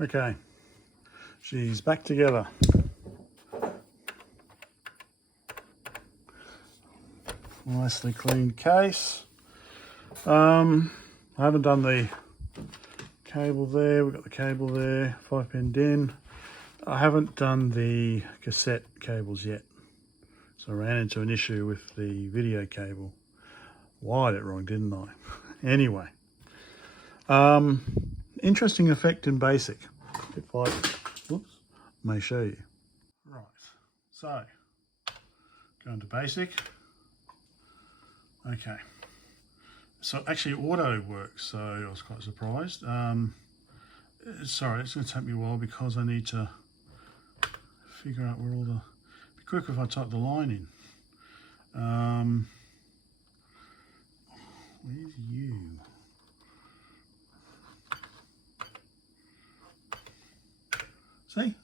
Okay, she's back together. Nicely cleaned case. I haven't done the cable there. We've got the cable there, 5-pin DIN. I haven't done the cassette cables yet. So I ran into an issue with the video cable. Wired it wrong, didn't I? Anyway. Interesting effect in basic. If I, whoops, may show you. Right, so go into basic. Okay. So actually auto works, so I was quite surprised. Sorry, it's going to take me a while because I need to figure out where all the... Be quick if I type the line in. Where's you? See?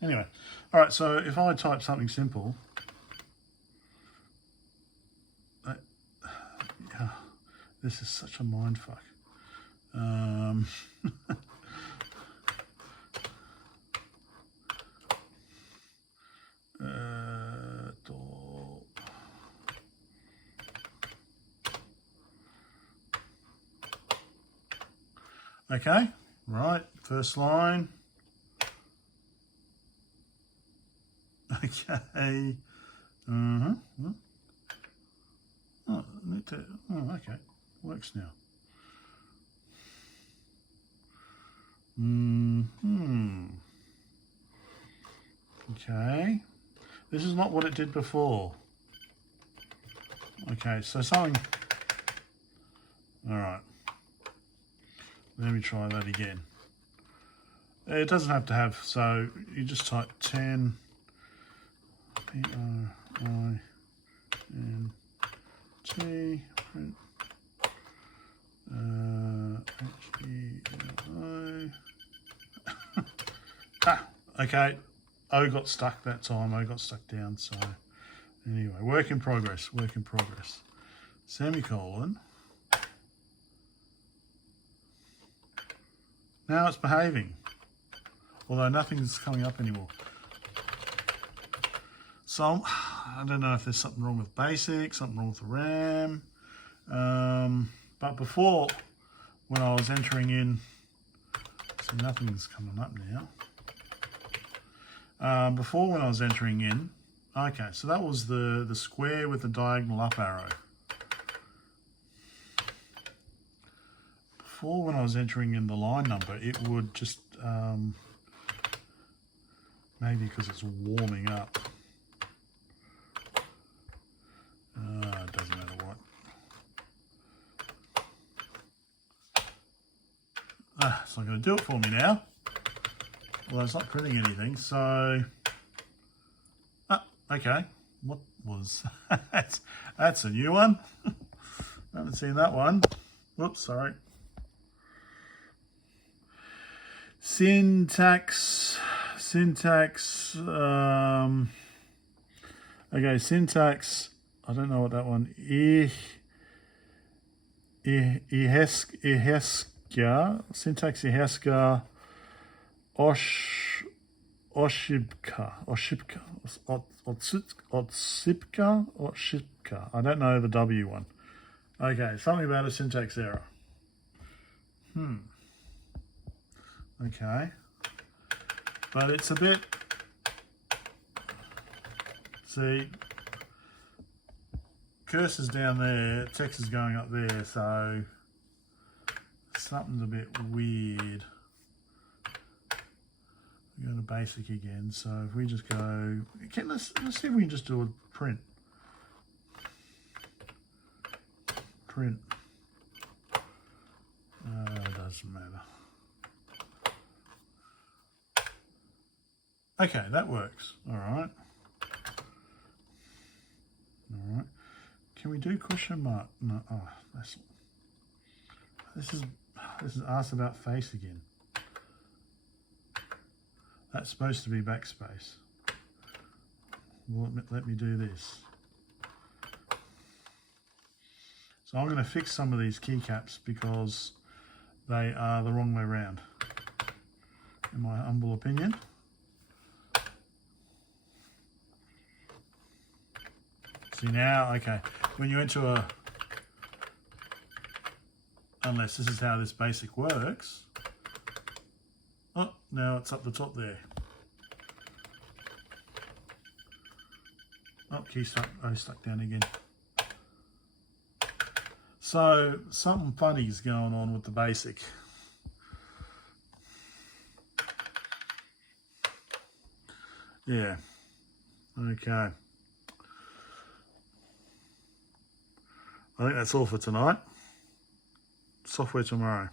Anyway, all right, so if I type something simple, yeah, this is such a mindfuck. Okay, right, first line. Okay. Oh, okay. Works now. Okay. This is not what it did before. Okay, so something... All right. Let me try that again. It doesn't have to have, so you just type 10 P-R-I-N-T print H-E-L-O. Okay, O got stuck that time. O got stuck down, so anyway, work in progress, semicolon. Now it's behaving, although nothing's coming up anymore. So I don't know if there's something wrong with basic, something wrong with the RAM. But before, when I was entering in, so nothing's coming up now. Before when I was entering in, okay, so that was the square with the diagonal up arrow. Before when I was entering in the line number, it would just, maybe because it's warming up. It doesn't matter what. It's not going to do it for me now. Well, it's not printing anything, so... okay. What was... that's a new one. I haven't seen that one. Whoops, sorry. Syntax, okay, syntax, I don't know what that one, syntax Iheska, Otsipka, I don't know the W one. Okay, something about a syntax error. Okay, but it's a bit, see, cursor's down there, text is going up there, so something's a bit weird. We go to basic again, so if we just go, okay, let's see if we can just do a print. It doesn't matter. Okay, that works. All right. Can we do question mark? No. Oh, this is asked about face again. That's supposed to be backspace. Well, let me do this. So I'm going to fix some of these keycaps because they are the wrong way around. in my humble opinion. See now, okay, when you enter a, unless this is how this basic works. Oh, now it's up the top there. Oh, key stuck, stuck down again. So something funny's going on with the basic. Yeah, okay. I think that's all for tonight. Software tomorrow.